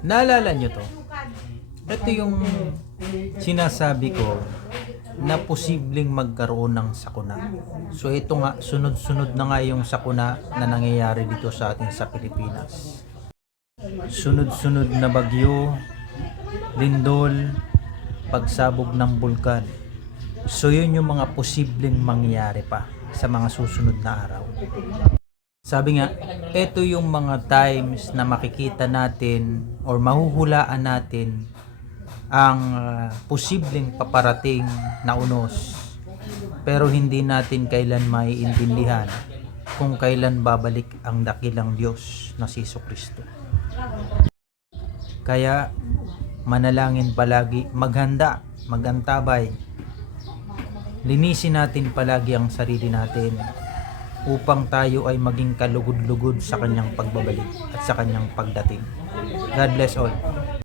Naalala nyo to? Ito yung sinasabi ko na posibleng magkaroon ng sakuna. So ito nga, sunod-sunod na nga yung sakuna na nangyayari dito sa atin sa Pilipinas. Sunod-sunod na bagyo, lindol, pagsabog ng bulkan. So yun yung mga posibleng mangyayari pa sa mga susunod na araw. Sabi nga, ito yung mga times na makikita natin or mahuhulaan natin ang ah, posibleng paparating na unos. Pero hindi natin kailan maiintindihan kung kailan babalik ang dakilang Diyos na si Kristo. Kaya manalangin palagi, maghanda, magantabay. Linisin natin palagi ang sarili natin upang tayo ay maging kalugod-lugod sa kanyang pagbabalik at sa kanyang pagdating. God bless all.